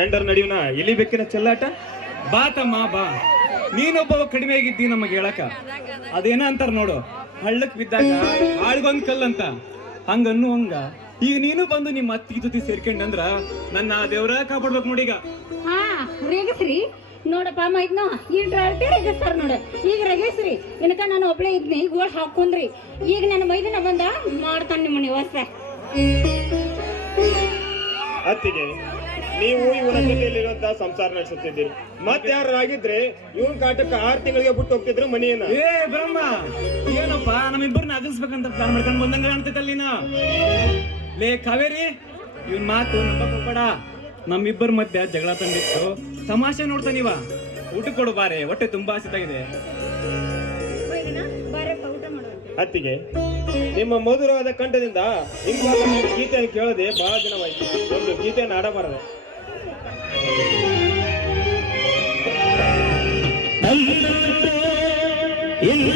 ಎಂಡರ್ ನಡಿವನ ಇಲ್ಲಿ ಬೆಕ್ಕಿನ ಚೆಲ್ಲಾಟ. ಬಾ ತಮ್ಮ ಬಾ, ನೀನೊಬ್ಬವ ಕಡಿಮೆ ಆಗಿದ್ದಿ ನಮಗೆ ಹೇಳಕ. ಅದೇನ ಅಂತಾರ ನೋಡು, ಹಳ್ಳಕ್ ಬಿದ್ದಾಗ ಆಳ್ಗೊಂದ್ ಕಲ್ಲಂತ, ಹಂಗ ಈಗ ನೀನು ಬಂದು ನಿಮ್ಮ ಅತ್ತಿಗೆ ಜೊತೆ ಸೇರ್ಕೊಂಡಂದ್ರ ನನ್ನ ದೇವ್ರ ಕಾಪಾಡ್ಬೇಕು ನೋಡಿ. ಈಗ ಹಾ ರೇಗಿಸ್ರಿ ನೋಡಪ್ಪ ಮೈದ್ನೋ ಇಲ್ರಿ ರೇಗಿಸ್ತಾರ ನೋಡ. ಈಗ ರೇಗಿಸ್ರಿ ಇನ್ಕ ನಾನು ಒಬ್ಳೆ ಇದ್ನಿ ಗೋಳ್ ಹಾಕೊಂಡ್ರಿ. ಈಗ ನನ್ನ ಮೈದನ ಬಂದ ಮಾಡ್ತಾನ ನಿಮ್ಮ ನಿವಾಸ. ಅತ್ತಿಗೆ, ನೀವು ಇವನ ಜೊತೆಯಲ್ಲಿರುವಂತಹ ಸಂಸಾರ ನಡೆಸುತ್ತಿದ್ದೀರಿ. ಮತ್ತೆ ಯಾರಾಗಿದ್ರೆ ಇವನ್ ಕಾಟಕ್ಕೆ 6 ತಿಂಗಳಿಗೆ ಬಿಟ್ಟು ಹೋಗ್ತಿದ್ರು ಮನೆಯನ್ನ. ಏ ಬ್ರಹ್ಮ, ಏನಪ್ಪ ನಮ್ಮಿಬ್ಬರನ್ನ ಅಗಲ್ಸ್ಬೇಕಂತ ಪ್ಲಾನ್ ಮಾಡ್ಕೊಂಡು ಬಂದಂಗ ಕಾಣ್ತೈತಲ್ಲಿ ನಾ. ಲೇ ಕಾವೇರಿ, ಇವನ್ ಮಾತು ನಂಬಕ್ ಹೋಗ್ಬೇಡ. ನಮ್ಮಿಬ್ಬರ ಮಧ್ಯ ಜಗಳ ತಂದಿತ್ತು, ತಮಾಷೆ ನೋಡ್ತಾ ನೀವ. ಊಟ ಕೊಡು ಬಾರೆ, ಹೊಟ್ಟೆ ತುಂಬಾ ಹಸಿತಾಗಿದೆ. ಅತ್ತಿಗೆ, ನಿಮ್ಮ ಮಧುರವಾದ ಕಂಠದಿಂದ ಇಂಪಾದ ಗೀತೆಯನ್ನು ಕೇಳದೆ ಬಹಳ ದಿನವಾಯಿತು. ಒಂದು ಗೀತೆಯನ್ನು ಆಡಬಾರದೆ. ಇಲ್ಲ